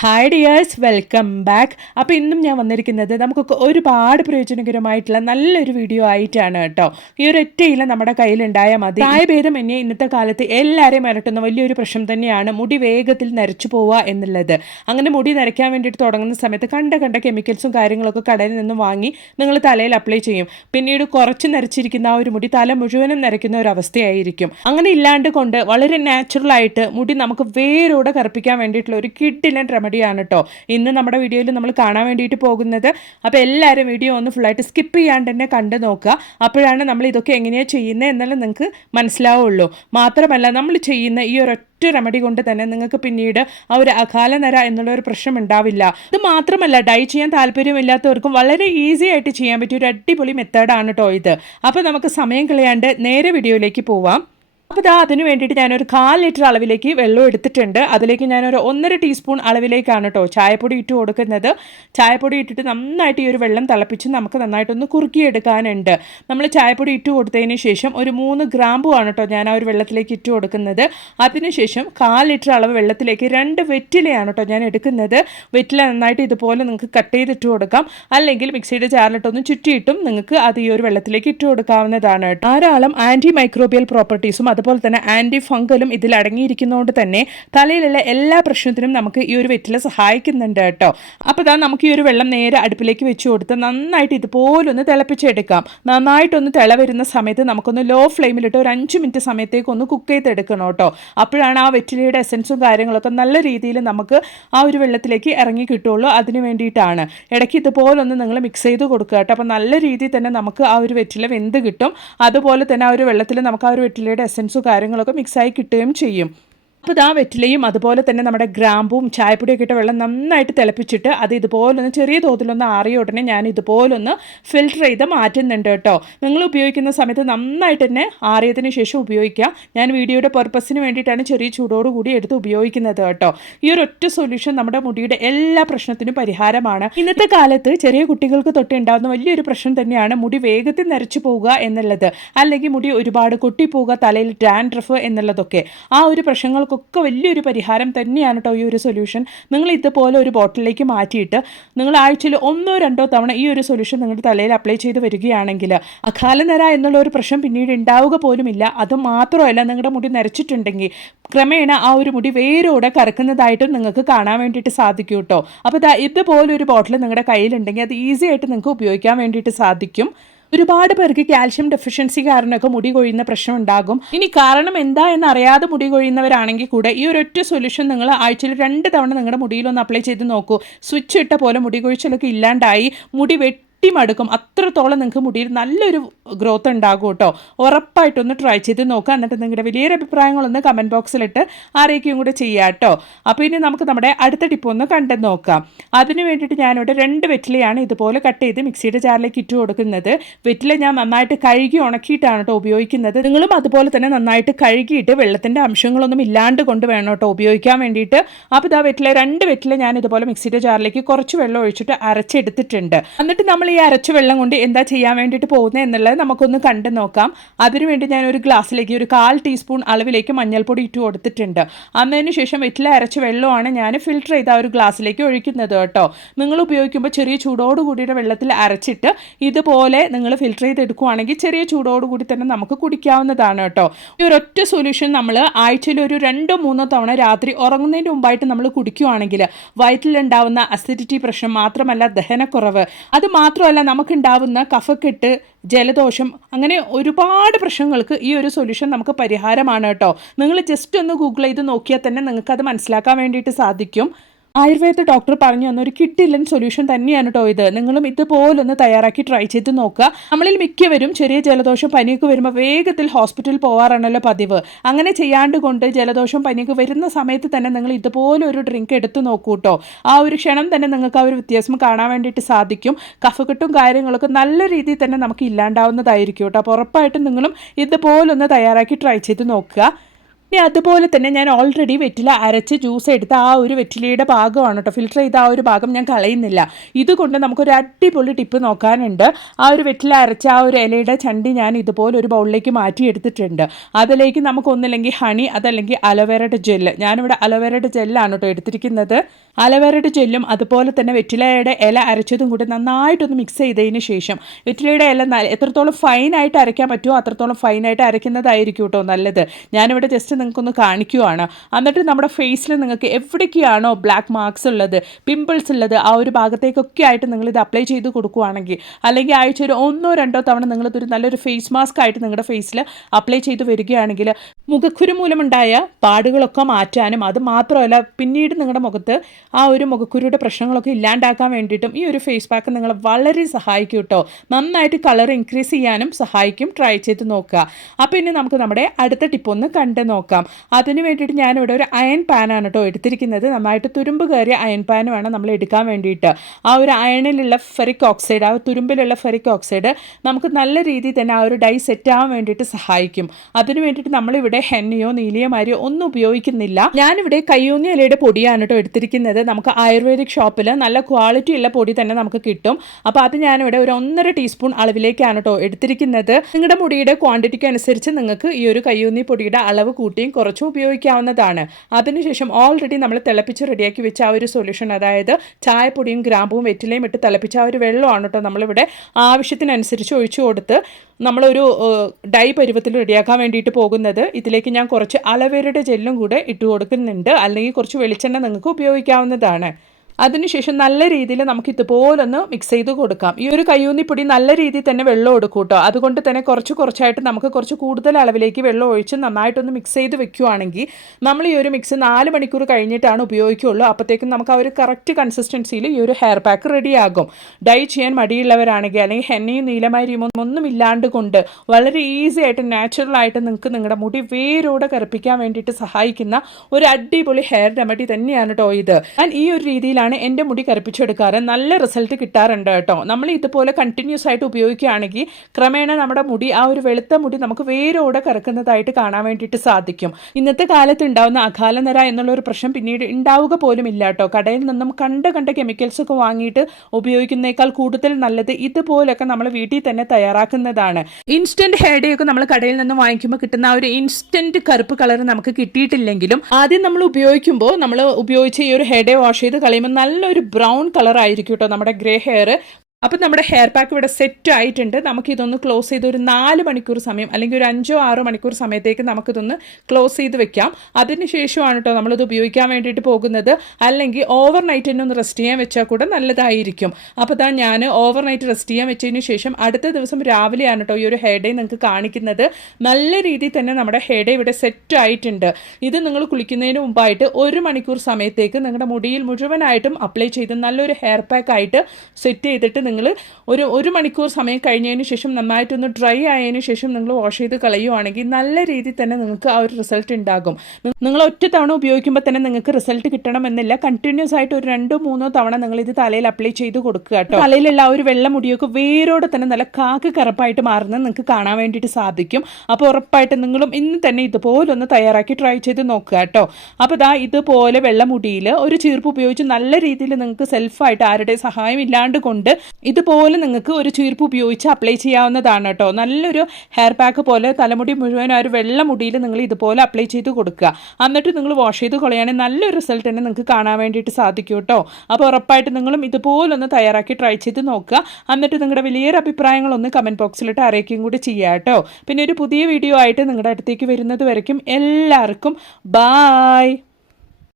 Hi dears welcome back അപ്പോൾ ഇന്നും ഞാൻ വന്നിരിക്കുന്നത് നമുക്കൊക്കെ ഒരുപാട് പ്രയോജനകരമായിട്ടുള്ള നല്ലൊരു വീഡിയോ ആയിട്ടാണ് കേട്ടോ. ഈ ഒരു ഒറ്റയില നമ്മുടെ കയ്യിലുണ്ടായാൽ മതി. പ്രായഭേദം എന്നെ ഇന്നത്തെ കാലത്ത് എല്ലാവരെയും അലട്ടുന്ന വലിയൊരു പ്രശ്നം തന്നെയാണ് മുടി വേഗത്തിൽ നരച്ചു പോവുക എന്നുള്ളത്. അങ്ങനെ മുടി നരയ്ക്കാൻ വേണ്ടിയിട്ട് തുടങ്ങുന്ന സമയത്ത് കണ്ട കണ്ട കെമിക്കൽസും കാര്യങ്ങളൊക്കെ കടയിൽ നിന്നും വാങ്ങി നിങ്ങൾ തലയിൽ അപ്ലൈ ചെയ്യും. പിന്നീട് കുറച്ച് നരച്ചിരിക്കുന്ന ആ ഒരു മുടി തല മുഴുവനും നരയ്ക്കുന്ന ഒരു അവസ്ഥയായിരിക്കും. അങ്ങനെ ഇല്ലാണ്ട് കൊണ്ട് വളരെ നാച്ചുറൽ ആയിട്ട് മുടി നമുക്ക് വേരോടെ കറുപ്പിക്കാൻ വേണ്ടിയിട്ടുള്ള ഒരു കിഡിലൻ റെമഡിയാണ് കേട്ടോ ഇന്ന് നമ്മുടെ വീഡിയോയിൽ നമ്മൾ കാണാൻ വേണ്ടിയിട്ട് പോകുന്നത് അപ്പോൾ എല്ലാവരും വീഡിയോ ഒന്ന് ഫുള്ളായിട്ട് സ്കിപ്പ് ചെയ്യാണ്ട് തന്നെ കണ്ടു നോക്കുക. അപ്പോഴാണ് നമ്മൾ ഇതൊക്കെ എങ്ങനെയാണ് ചെയ്യുന്നത് എന്നെല്ലാം നിങ്ങൾക്ക് മനസ്സിലാവുള്ളൂ. മാത്രമല്ല നമ്മൾ ചെയ്യുന്ന ഈ ഒരു ഒറ്റ റെമഡി കൊണ്ട് തന്നെ നിങ്ങൾക്ക് പിന്നീട് ആ ഒരു അകാല നര എന്നുള്ള ഒരു പ്രശ്നം ഉണ്ടാവില്ല. ഇത് മാത്രമല്ല ഡൈ ചെയ്യാൻ താല്പര്യമില്ലാത്തവർക്കും വളരെ ഈസി ആയിട്ട് ചെയ്യാൻ പറ്റിയ ഒരു അടിപൊളി മെത്തേഡാണ് കേട്ടോ ഇത്. അപ്പോൾ നമുക്ക് സമയം കളയാണ്ട് നേരെ വീഡിയോയിലേക്ക് പോവാം. അപ്പോൾ ഇതാ അതിന് വേണ്ടിയിട്ട് ഞാനൊരു കാൽ ലിറ്റർ അളവിലേക്ക് വെള്ളം എടുത്തിട്ടുണ്ട്. അതിലേക്ക് ഞാനൊരു ഒന്നര ടീസ്പൂൺ അളവിലേക്കാണ് കേട്ടോ ചായപ്പൊടി ഇട്ട് കൊടുക്കുന്നത്. ചായപ്പൊടി ഇട്ടിട്ട് നന്നായിട്ട് ഈ ഒരു വെള്ളം തിളപ്പിച്ച് നമുക്ക് നന്നായിട്ടൊന്ന് കുറുക്കിയെടുക്കാനുണ്ട്. നമ്മൾ ചായപ്പൊടി ഇട്ട് കൊടുത്തതിന് ശേഷം ഒരു മൂന്ന് ഗ്രാമ്പുമാണ് കേട്ടോ ഞാൻ ആ ഒരു വെള്ളത്തിലേക്ക് ഇട്ട് കൊടുക്കുന്നത്. അതിനുശേഷം കാൽ ലിറ്റർ അളവ് വെള്ളത്തിലേക്ക് രണ്ട് വെറ്റിലയാണ് കേട്ടോ ഞാൻ എടുക്കുന്നത്. വെറ്റില നന്നായിട്ട് ഇതുപോലെ നിങ്ങൾക്ക് കട്ട് ചെയ്തിട്ട് കൊടുക്കാം. അല്ലെങ്കിൽ മിക്സിയുടെ ചാറിലിട്ടൊന്ന് ചുറ്റിയിട്ടും നിങ്ങൾക്ക് അത് ഈ ഒരു വെള്ളത്തിലേക്ക് ഇട്ട് കൊടുക്കാവുന്നതാണ് ധാരാളം ആന്റി മൈക്രോബിയൽ പ്രോപ്പർട്ടീസും അതുപോലെ തന്നെ ആന്റി ഫംഗലും ഇതിൽ അടങ്ങിയിരിക്കുന്നതുകൊണ്ട് തന്നെ തലയിലുള്ള എല്ലാ പ്രശ്നത്തിനും നമുക്ക് ഈ ഒരു വെറ്റില സഹായിക്കുന്നുണ്ട് കേട്ടോ. അപ്പോൾ ഇതാ നമുക്ക് ഈ ഒരു വെള്ളം നേരെ അടുപ്പിലേക്ക് വെച്ച് കൊടുത്ത് നന്നായിട്ട് ഇതുപോലൊന്ന് തിളപ്പിച്ചെടുക്കാം. നന്നായിട്ടൊന്ന് തിള വരുന്ന സമയത്ത് നമുക്കൊന്ന് ലോ ഫ്ലെയിമിലിട്ട് ഒരു അഞ്ച് മിനിറ്റ് സമയത്തേക്ക് ഒന്ന് കുക്ക് ചെയ്തെടുക്കണം കേട്ടോ. അപ്പോഴാണ് ആ വെറ്റിലയുടെ എസൻസും കാര്യങ്ങളൊക്കെ നല്ല രീതിയിൽ നമുക്ക് ആ ഒരു വെള്ളത്തിലേക്ക് ഇറങ്ങി കിട്ടുള്ളൂ അതിന് വേണ്ടിയിട്ടാണ്. ഇടയ്ക്ക് ഇതുപോലൊന്ന് നിങ്ങൾ മിക്സ് ചെയ്ത് കൊടുക്കുക കേട്ടോ. അപ്പോൾ നല്ല രീതിയിൽ തന്നെ നമുക്ക് ആ ഒരു വെറ്റില വെന്ത് കിട്ടും. അതുപോലെ തന്നെ ആ ഒരു വെള്ളത്തിൽ നമുക്ക് ആ ഒരു വെറ്റിലയുടെ എസൻസ് എസൻസും കാര്യങ്ങളൊക്കെ മിക്സായി കിട്ടുകയും ചെയ്യും. അപ്പോൾ ഇതാ വെറ്റിലയും അതുപോലെ തന്നെ നമ്മുടെ ഗ്രാമ്പും ചായപ്പൊടിയൊക്കെ ഇട്ട വെള്ളം നന്നായിട്ട് തിളപ്പിച്ചിട്ട് അത് ഇതുപോലൊന്ന് ചെറിയ തോതിലൊന്ന് ആറിയ ഉടനെ ഞാൻ ഇതുപോലൊന്ന് ഫിൽട്ടർ ചെയ്ത് മാറ്റുന്നുണ്ട് കേട്ടോ. നിങ്ങൾ ഉപയോഗിക്കുന്ന സമയത്ത് നന്നായിട്ട് തന്നെ ആറിയതിന് ശേഷം ഉപയോഗിക്കാം ഞാൻ വീഡിയോയുടെ പർപ്പസിന് വേണ്ടിയിട്ടാണ് ചെറിയ ചൂടോടുകൂടി എടുത്ത് ഉപയോഗിക്കുന്നത് കേട്ടോ. ഈ ഒരു ഒറ്റ സൊല്യൂഷൻ നമ്മുടെ മുടിയുടെ എല്ലാ പ്രശ്നത്തിനും പരിഹാരമാണ്. ഇന്നത്തെ കാലത്ത് ചെറിയ കുട്ടികൾക്ക് തൊട്ട് ഉണ്ടാകുന്ന വലിയൊരു പ്രശ്നം തന്നെയാണ് മുടി വേഗത്തിൽ നരച്ചു പോവുക എന്നുള്ളത്. അല്ലെങ്കിൽ മുടി ഒരുപാട് കൊട്ടിപ്പോവുക തലയിൽ ഡാൻഡ്രഫ് എന്നുള്ളതൊക്കെ. ആ ഒരു പ്രശ്നങ്ങൾ പ്രശ്നങ്ങൾക്കൊക്കെ വലിയൊരു പരിഹാരം തന്നെയാണ് കേട്ടോ ഈ ഒരു സൊല്യൂഷൻ നിങ്ങൾ ഇതുപോലെ ഒരു ബോട്ടിലേക്ക് മാറ്റിയിട്ട് നിങ്ങൾ ആഴ്ചയിൽ ഒന്നോ രണ്ടോ തവണ ഈ ഒരു സൊല്യൂഷൻ നിങ്ങളുടെ തലയിൽ അപ്ലൈ ചെയ്ത് വരികയാണെങ്കിൽ അകാലനര എന്നുള്ള ഒരു പ്രശ്നം പിന്നീട് ഉണ്ടാവുക പോലുമില്ല. അത് മാത്രമല്ല നിങ്ങളുടെ മുടി നരച്ചിട്ടുണ്ടെങ്കിൽ ക്രമേണ ആ ഒരു മുടി വേരോടെ കറക്കുന്നതായിട്ടും നിങ്ങൾക്ക് കാണാൻ വേണ്ടിയിട്ട് സാധിക്കും കേട്ടോ അപ്പോൾ ഇതുപോലെ ഒരു ബോട്ടിൽ നിങ്ങളുടെ കയ്യിലുണ്ടെങ്കിൽ അത് ഈസി ആയിട്ട് നിങ്ങൾക്ക് ഉപയോഗിക്കാൻ വേണ്ടിയിട്ട് സാധിക്കും. ഒരുപാട് പേർക്ക് കാൽഷ്യം ഡെഫിഷ്യൻസി കാരണമൊക്കെ മുടി കൊഴിയുന്ന പ്രശ്നം ഉണ്ടാകും. ഇനി കാരണം എന്താ എന്ന് അറിയാതെ മുടി കൊഴിയുന്നവരാണെങ്കിൽ കൂടെ ഈ ഒരൊറ്റ സൊല്യൂഷൻ നിങ്ങൾ ആഴ്ചയിൽ രണ്ട് തവണ നിങ്ങളുടെ മുടിയിലൊന്ന് അപ്ലൈ ചെയ്ത് നോക്കൂ. സ്വിച്ച് ഇട്ട പോലെ മുടി കൊഴിച്ചിലൊക്കെ ഇല്ലാണ്ടായി. മുടി വെട്ടി വെട്ടിമടുക്കും അത്രത്തോളം നിങ്ങൾക്ക് മുടിയിൽ നല്ലൊരു ഗ്രോത്ത് ഉണ്ടാകും കേട്ടോ. ഉറപ്പായിട്ടൊന്ന് ട്രൈ ചെയ്ത് നോക്കുക എന്നിട്ട് നിങ്ങളുടെ വലിയൊരു അഭിപ്രായങ്ങളൊന്ന് കമന്റ് ബോക്സിലിട്ട് അറിയിക്കുകയും കൂടെ ചെയ്യാം കേട്ടോ. അപ്പോൾ ഇനി നമുക്ക് നമ്മുടെ അടുത്ത ടിപ്പ് ഒന്ന് കണ്ടു നോക്കാം. അതിന് വേണ്ടിയിട്ട് ഞാനിവിടെ രണ്ട് വെറ്റിലയാണ് ഇതുപോലെ കട്ട് ചെയ്ത് മിക്സിയുടെ ജാറിലേക്ക് ഇട്ട് കൊടുക്കുന്നത്. വെറ്റില ഞാൻ നന്നായിട്ട് കഴുകി ഉണക്കിയിട്ടാണ് കേട്ടോ ഉപയോഗിക്കുന്നത്. നിങ്ങളും അതുപോലെ തന്നെ നന്നായിട്ട് കഴുകിയിട്ട് വെള്ളത്തിന്റെ അംശങ്ങളൊന്നും ഇല്ലാണ്ട് കൊണ്ട് വേണം കേട്ടോ ഉപയോഗിക്കാൻ വേണ്ടിയിട്ട്. അപ്പോൾ ഇതാ വെറ്റില രണ്ട് വെറ്റില ഞാൻ ഇതുപോലെ മിക്സിയുടെ ജാറിലേക്ക് കുറച്ച് വെള്ളം ഒഴിച്ചിട്ട് അരച്ചെടുത്തിട്ടുണ്ട്. എന്നിട്ട് നമ്മൾ ഈ അരച്ച വെള്ളം കൊണ്ട് എന്താ ചെയ്യാൻ വേണ്ടിയിട്ട് പോകുന്നത് എന്നുള്ളത് നമുക്കൊന്ന് കണ്ടു നോക്കാം. അതിനുവേണ്ടി ഞാൻ ഒരു ഗ്ലാസ്സിലേക്ക് ഒരു കാൽ ടീസ്പൂൺ അളവിലേക്ക് മഞ്ഞൾപ്പൊടി ഇട്ട് കൊടുത്തിട്ടുണ്ട്. അന്നതിന് ശേഷം വെറ്റില അരച്ച വെള്ളമാണ് ഞാൻ ഫിൽറ്റർ ചെയ്ത ഒരു ഗ്ലാസ്സിലേക്ക് ഒഴിക്കുന്നത് കേട്ടോ. നിങ്ങൾ ഉപയോഗിക്കുമ്പോൾ ചെറിയ ചൂടോട് കൂടിയുടെ വെള്ളത്തിൽ അരച്ചിട്ട് ഇതുപോലെ നിങ്ങൾ ഫിൽറ്റർ ചെയ്തെടുക്കുവാണെങ്കിൽ ചെറിയ ചൂടോട് കൂടി തന്നെ നമുക്ക് കുടിക്കാവുന്നതാണ് കേട്ടോ. ഈ ഒരൊറ്റ സൊല്യൂഷൻ നമ്മൾ ആഴ്ചയിൽ ഒരു രണ്ടോ മൂന്നോ തവണ രാത്രി ഉറങ്ങുന്നതിന് മുമ്പായിട്ട് നമ്മൾ കുടിക്കുവാണെങ്കിൽ വയറ്റിലുണ്ടാവുന്ന അസിഡിറ്റി പ്രശ്നം മാത്രമല്ല ദഹനക്കുറവ്. അത് മാത്രം മാത്രമല്ല നമുക്കുണ്ടാവുന്ന കഫക്കെട്ട് ജലദോഷം അങ്ങനെ ഒരുപാട് പ്രശ്നങ്ങൾക്ക് ഈ ഒരു സൊല്യൂഷൻ നമുക്ക് പരിഹാരമാണ് കേട്ടോ. നിങ്ങൾ ജസ്റ്റ് ഒന്ന് ഗൂഗിൾ ചെയ്ത് നോക്കിയാൽ തന്നെ നിങ്ങൾക്ക് അത് മനസ്സിലാക്കാൻ വേണ്ടിയിട്ട് സാധിക്കും. ആയുർവേദ ഡോക്ടർ പറഞ്ഞു തന്ന ഒരു കിട്ടില്ലൻ സൊല്യൂഷൻ തന്നെയാണ് കേട്ടോ ഇത്. നിങ്ങളും ഇതുപോലൊന്ന് തയ്യാറാക്കി ട്രൈ ചെയ്ത് നോക്കുക. നമ്മളിൽ മിക്കവരും ചെറിയ ജലദോഷം പനിയൊക്കെ വരുമ്പോൾ വേഗത്തിൽ ഹോസ്പിറ്റലിൽ പോകാറാണല്ലോ പതിവ്. അങ്ങനെ ചെയ്യാണ്ട് കൊണ്ട് ജലദോഷം പനിയൊക്കെ വരുന്ന സമയത്ത് തന്നെ നിങ്ങൾ ഇതുപോലെ ഒരു ഡ്രിങ്ക് എടുത്ത് നോക്കൂ കേട്ടോ ആ ഒരു ക്ഷണം തന്നെ നിങ്ങൾക്ക് ആ ഒരു വ്യത്യാസം കാണാൻ വേണ്ടിയിട്ട് സാധിക്കും. കഫക്കെട്ടും കാര്യങ്ങളൊക്കെ നല്ല രീതിയിൽ തന്നെ നമുക്ക് ഇല്ലാണ്ടാവുന്നതായിരിക്കും കേട്ടോ അപ്പോൾ ഉറപ്പായിട്ടും നിങ്ങളും ഇതുപോലൊന്ന് തയ്യാറാക്കി ട്രൈ ചെയ്ത് നോക്കുക. ഇനി അതുപോലെ തന്നെ ഞാൻ ഓൾറെഡി വെറ്റില അരച്ച് ജ്യൂസ് എടുത്ത ആ ഒരു വെറ്റിലയുടെ ഭാഗമാണ് കേട്ടോ. ഫിൽറ്റർ ചെയ്ത ആ ഒരു ഭാഗം ഞാൻ കളയുന്നില്ല. ഇതുകൊണ്ട് നമുക്കൊരു അടിപൊളി ടിപ്പ് നോക്കാനുണ്ട്. ആ ഒരു വെറ്റില അരച്ച ആ ഒരു ഇലയുടെ ചണ്ടി ഞാൻ ഇതുപോലെ ഒരു ബൗളിലേക്ക് മാറ്റി എടുത്തിട്ടുണ്ട്. അതിലേക്ക് നമുക്ക് ഒന്നില്ലെങ്കിൽ ഹണി അതല്ലെങ്കിൽ അലോവേരയുടെ ജെല്ല് ഞാനിവിടെ അലോവേരയുടെ ജെല്ലാണ് കേട്ടോ എടുത്തിരിക്കുന്നത്. അലോവേരയുടെ ജെല്ലും അതുപോലെ തന്നെ വെറ്റിലയുടെ ഇല അരച്ചതും കൂടി നന്നായിട്ടൊന്ന് മിക്സ് ചെയ്തതിന് ശേഷം വെറ്റിലയുടെ ഇല എത്രത്തോളം ഫൈനായിട്ട് അരയ്ക്കാൻ പറ്റുമോ അത്രത്തോളം ഫൈനായിട്ട് അരയ്ക്കുന്നതായിരിക്കും കേട്ടോ നല്ലത്. ഞാനിവിടെ ജസ്റ്റ് നിങ്ങൾക്കൊന്ന് കാണിക്കുവാണ്. എന്നിട്ട് നമ്മുടെ ഫേസിൽ നിങ്ങൾക്ക് എവിടേക്കാണോ ബ്ലാക്ക് മാർക്സ് ഉള്ളത് പിമ്പിൾസ് ഉള്ളത് ആ ഒരു ഭാഗത്തേക്കൊക്കെ ആയിട്ട് നിങ്ങൾ ഇത് അപ്ലൈ ചെയ്ത് കൊടുക്കുവാണെങ്കിൽ അല്ലെങ്കിൽ ആഴ്ച ഒരു ഒന്നോ രണ്ടോ തവണ നിങ്ങളിതൊരു നല്ലൊരു ഫേസ് മാസ്ക് ആയിട്ട് നിങ്ങളുടെ ഫേസിൽ അപ്ലൈ ചെയ്ത് വരികയാണെങ്കിൽ മുഖക്കുരു മൂലമുണ്ടായ പാടുകളൊക്കെ മാറ്റാനും അത് മാത്രമല്ല പിന്നീട് നിങ്ങളുടെ മുഖത്ത് ആ ഒരു മുഖക്കുരുയുടെ പ്രശ്നങ്ങളൊക്കെ ഇല്ലാണ്ടാക്കാൻ വേണ്ടിയിട്ടും ഈ ഒരു ഫേസ് പാക്ക് നിങ്ങളെ വളരെ സഹായിക്കും കേട്ടോ. നന്നായിട്ട് കളർ ഇൻക്രീസ് ചെയ്യാനും സഹായിക്കും. ട്രൈ ചെയ്ത് നോക്കുക. അപ്പോൾ ഇനി നമുക്ക് നമ്മുടെ അടുത്ത ടിപ്പ് ഒന്ന് കണ്ട് നോക്കാം അതിന് വേണ്ടിയിട്ട് ഞാനിവിടെ ഒരു അയൺ പാനാണ് കേട്ടോ എടുത്തിരിക്കുന്നത്. നന്നായിട്ട് തുരുമ്പ് കയറിയ അയൺ പാൻ വേണം നമ്മൾ എടുക്കാൻ വേണ്ടിയിട്ട്. ആ ഒരു അയണിലുള്ള ഫെറിക് ഓക്സൈഡ് ആ തുരുമ്പിലുള്ള ഫെറിക് ഓക്സൈഡ് നമുക്ക് നല്ല രീതിയിൽ തന്നെ ആ ഒരു ഡൈ സെറ്റ് ആവാൻ വേണ്ടിയിട്ട് സഹായിക്കും. അതിന് വേണ്ടിയിട്ട് നമ്മളിവിടെ ഹെന്നയോ നീലിയോ മാരിയോ ഒന്നും ഉപയോഗിക്കുന്നില്ല. ഞാനിവിടെ കയ്യൂന്നി ഇലയുടെ പൊടിയാണ് കേട്ടോ എടുത്തിരിക്കുന്നത്. നമുക്ക് ആയുർവേദിക് ഷോപ്പിൽ നല്ല ക്വാളിറ്റി ഉള്ള പൊടി തന്നെ നമുക്ക് കിട്ടും. അപ്പോൾ അത് ഞാനിവിടെ ഒരു ഒന്നര ടീസ്പൂൺ അളവിലേക്കാണ് കേട്ടോ എടുത്തിരിക്കുന്നത്. നിങ്ങളുടെ മുടിയുടെ ക്വാണ്ടിറ്റിക്ക് അനുസരിച്ച് നിങ്ങൾക്ക് ഈ ഒരു കയ്യൂന്നി പൊടിയുടെ അളവ് കൂട്ടിയും കുറച്ചും ഉപയോഗിക്കാവുന്നതാണ്. അതിനുശേഷം ഓൾറെഡി നമ്മൾ തിളപ്പിച്ച് റെഡിയാക്കി വെച്ച ആ ഒരു സൊല്യൂഷൻ അതായത് ചായപ്പൊടിയും ഗ്രാമ്പും വെറ്റിലയും ഇട്ട് തിളപ്പിച്ച ആ ഒരു വെള്ളമാണ് കേട്ടോ നമ്മളിവിടെ ആവശ്യത്തിനനുസരിച്ച് ഒഴിച്ചു കൊടുത്ത് നമ്മളൊരു ഡൈ പരുവത്തിൽ റെഡിയാക്കാൻ വേണ്ടിയിട്ട് പോകുന്നത്. ഇതിലേക്ക് ഞാൻ കുറച്ച് അലവേരയുടെ ജെല്ലും കൂടെ ഇട്ട് കൊടുക്കുന്നുണ്ട്. അല്ലെങ്കിൽ കുറച്ച് വെളിച്ചെണ്ണ നിങ്ങൾക്ക് ഉപയോഗിക്കാവുന്നതാണ്. അതിനുശേഷം നല്ല രീതിയിൽ നമുക്ക് ഇതുപോലൊന്ന് മിക്സ് ചെയ്ത് കൊടുക്കാം. ഈ ഒരു കയ്യൂന്നിപ്പൊടി നല്ല രീതിയിൽ തന്നെ വെള്ളം എടുക്കും കേട്ടോ അതുകൊണ്ട് തന്നെ കുറച്ച് കുറച്ചായിട്ട് നമുക്ക് കുറച്ച് കൂടുതൽ അളവിലേക്ക് വെള്ളം ഒഴിച്ച് നന്നായിട്ടൊന്ന് മിക്സ് ചെയ്ത് വെക്കുകയാണെങ്കിൽ നമ്മൾ ഈ ഒരു മിക്സ് നാല് മണിക്കൂർ കഴിഞ്ഞിട്ടാണ് ഉപയോഗിക്കുകയുള്ളൂ അപ്പോഴത്തേക്കും നമുക്ക് ആ ഒരു കറക്റ്റ് കൺസിസ്റ്റൻസിയിൽ ഈ ഒരു ഹെയർ പാക്ക് റെഡിയാകും ഡൈ ചെയ്യാൻ മടിയുള്ളവരാണെങ്കിൽ അല്ലെങ്കിൽ ഹെന്നയും നീലമാരിയും ഒന്നും ഇല്ലാണ്ട് കൊണ്ട് വളരെ ഈസി ആയിട്ട് നാച്ചുറൽ ആയിട്ട് നിങ്ങൾക്ക് നിങ്ങളുടെ മുടി വേരോടെ കറുപ്പിക്കാൻ വേണ്ടിയിട്ട് സഹായിക്കുന്ന ഒരു അടിപൊളി ഹെയർ റെമഡി തന്നെയാണ് കേട്ടോ ഇത്. ഞാൻ ഈ ഒരു രീതിയിലാണ് ആണ് എന്റെ മുടി കറുപ്പിച്ചെടുക്കാറ് നല്ല റിസൾട്ട് കിട്ടാറുണ്ട് കേട്ടോ. നമ്മൾ ഇതുപോലെ കണ്ടിന്യൂസ് ആയിട്ട് ഉപയോഗിക്കുകയാണെങ്കിൽ ക്രമേണ നമ്മുടെ മുടി ആ ഒരു വെളുത്ത മുടി നമുക്ക് വേരോടെ കറക്കുന്നതായിട്ട് കാണാൻ വേണ്ടിയിട്ട് സാധിക്കും. ഇന്നത്തെ കാലത്ത് ഉണ്ടാവുന്ന അകാലനര എന്നുള്ള ഒരു പ്രശ്നം പിന്നീട് ഉണ്ടാവുക പോലും ഇല്ല കേട്ടോ. കടയിൽ നിന്നും കണ്ട കണ്ട കെമിക്കൽസ് ഒക്കെ വാങ്ങിയിട്ട് ഉപയോഗിക്കുന്നേക്കാൾ കൂടുതൽ നല്ലത് ഇതുപോലൊക്കെ നമ്മൾ വീട്ടിൽ തന്നെ തയ്യാറാക്കുന്നതാണ്. ഇൻസ്റ്റന്റ് ഹെയർ ഒക്കെ നമ്മൾ കടയിൽ നിന്ന് വാങ്ങിക്കുമ്പോൾ കിട്ടുന്ന ആ ഒരു ഇൻസ്റ്റന്റ് കറുപ്പ് കളർ നമുക്ക് കിട്ടിയിട്ടില്ലെങ്കിലും ആദ്യം നമ്മൾ ഉപയോഗിക്കുമ്പോൾ നമ്മൾ ഉപയോഗിച്ച ഈ ഒരു ഹെയർ ഡേ വാഷ് ചെയ്ത് കളയുമ്പോൾ നല്ലൊരു ബ്രൗൺ കളർ ആയിരിക്കും കേട്ടോ നമ്മുടെ ഗ്രേ ഹെയർ അപ്പം നമ്മുടെ ഹെയർ പാക്ക് ഇവിടെ സെറ്റ് ആയിട്ടുണ്ട്. നമുക്കിതൊന്ന് ക്ലോസ് ചെയ്ത് ഒരു നാല് മണിക്കൂർ സമയം അല്ലെങ്കിൽ ഒരു അഞ്ചോ ആറോ മണിക്കൂർ സമയത്തേക്ക് നമുക്കിതൊന്ന് ക്ലോസ് ചെയ്ത് വെക്കാം. അതിനുശേഷമാണ് കേട്ടോ നമ്മളിത് ഉപയോഗിക്കാൻ വേണ്ടിയിട്ട് പോകുന്നത്. അല്ലെങ്കിൽ ഓവർ നൈറ്റ് തന്നെ ഒന്ന് റെസ്റ്റ് ചെയ്യാൻ വെച്ചാൽ കൂടെ നല്ലതായിരിക്കും. അപ്പോൾ ഇതാ ഞാൻ ഓവർ നൈറ്റ് റെസ്റ്റ് ചെയ്യാൻ വെച്ചതിന് ശേഷം അടുത്ത ദിവസം രാവിലെയാണ് കേട്ടോ ഈ ഒരു ഹെയർ ഡേ നിങ്ങൾക്ക് കാണിക്കുന്നത്. നല്ല രീതിയിൽ തന്നെ നമ്മുടെ ഹെയർ ഡേ ഇവിടെ സെറ്റ് ആയിട്ടുണ്ട്. ഇത് നിങ്ങൾ കുളിക്കുന്നതിന് മുമ്പായിട്ട് ഒരു മണിക്കൂർ സമയത്തേക്ക് നിങ്ങളുടെ മുടിയിൽ മുഴുവനായിട്ടും അപ്ലൈ ചെയ്ത് നല്ലൊരു ഹെയർ പാക്ക് ആയിട്ട് സെറ്റ് ചെയ്തിട്ട് നിങ്ങൾ ഒരു ഒരു മണിക്കൂർ സമയം കഴിഞ്ഞതിന് ശേഷം നന്നായിട്ടൊന്ന് ഡ്രൈ ആയതിന് ശേഷം നിങ്ങൾ വാഷ് ചെയ്ത് കളയുവാണെങ്കിൽ നല്ല രീതിയിൽ തന്നെ നിങ്ങൾക്ക് ആ ഒരു റിസൾട്ട് ഉണ്ടാകും. നിങ്ങൾ ഒറ്റ തവണ ഉപയോഗിക്കുമ്പോൾ തന്നെ നിങ്ങൾക്ക് റിസൾട്ട് കിട്ടണമെന്നില്ല. കണ്ടിന്യൂസ് ആയിട്ട് ഒരു രണ്ടോ മൂന്നോ തവണ നിങ്ങൾ ഇത് തലയിൽ അപ്ലൈ ചെയ്ത് കൊടുക്കുക കേട്ടോ. തലയിലുള്ള ആ ഒരു വെള്ള മുടിയൊക്കെ വേരോടെ തന്നെ നല്ല കാക്ക് കറപ്പായിട്ട് മാറുന്നത് നിങ്ങൾക്ക് കാണാൻ വേണ്ടിയിട്ട് സാധിക്കും. അപ്പോൾ ഉറപ്പായിട്ട് നിങ്ങളും ഇന്ന് തന്നെ ഇതുപോലെ ഒന്ന് തയ്യാറാക്കി ട്രൈ ചെയ്ത് നോക്കുക കേട്ടോ. അപ്പോൾ ഇതാ ഇതുപോലെ വെള്ള മുടിയിൽ ഒരു ചീർപ്പ് ഉപയോഗിച്ച് നല്ല രീതിയിൽ നിങ്ങൾക്ക് സെൽഫായിട്ട് ആരുടെ സഹായം ഇല്ലാണ്ട് കൊണ്ട് ഇതുപോലെ നിങ്ങൾക്ക് ഒരു ചീർപ്പ് ഉപയോഗിച്ച് അപ്ലൈ ചെയ്യാവുന്നതാണ് കേട്ടോ. നല്ലൊരു ഹെയർ പാക്ക് പോലെ തലമുടി മുഴുവൻ ആ ഒരു വെള്ള മുടിയിൽ നിങ്ങൾ ഇതുപോലെ അപ്ലൈ ചെയ്ത് കൊടുക്കുക. എന്നിട്ട് നിങ്ങൾ വാഷ് ചെയ്ത് കളയുകയാണെങ്കിൽ നല്ലൊരു റിസൾട്ട് തന്നെ നിങ്ങൾക്ക് കാണാൻ വേണ്ടിയിട്ട് സാധിക്കും കേട്ടോ. അപ്പോൾ ഉറപ്പായിട്ട് നിങ്ങളും ഇതുപോലൊന്ന് തയ്യാറാക്കി ട്രൈ ചെയ്ത് നോക്കുക. എന്നിട്ട് നിങ്ങളുടെ വലിയൊരു അഭിപ്രായങ്ങളൊന്ന് കമന്റ് ബോക്സിലിട്ട് അറിയിക്കുകയും കൂടി ചെയ്യുക കേട്ടോ. പിന്നെ ഒരു പുതിയ വീഡിയോ ആയിട്ട് നിങ്ങളുടെ അടുത്തേക്ക് വരുന്നത് വരയ്ക്കും. എല്ലാവർക്കും ബായ്